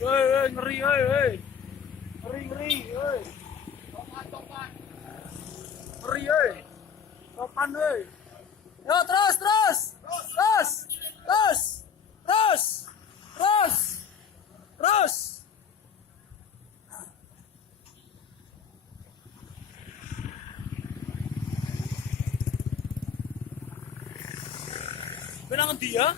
Woi, ngeri, woi. Ngeri, ngeri, woi. Topan. Ngeri, woi. Topan, woi. Yo, terus, terus. Terus. Terus. Terus. Terus. Terus. Benang dia.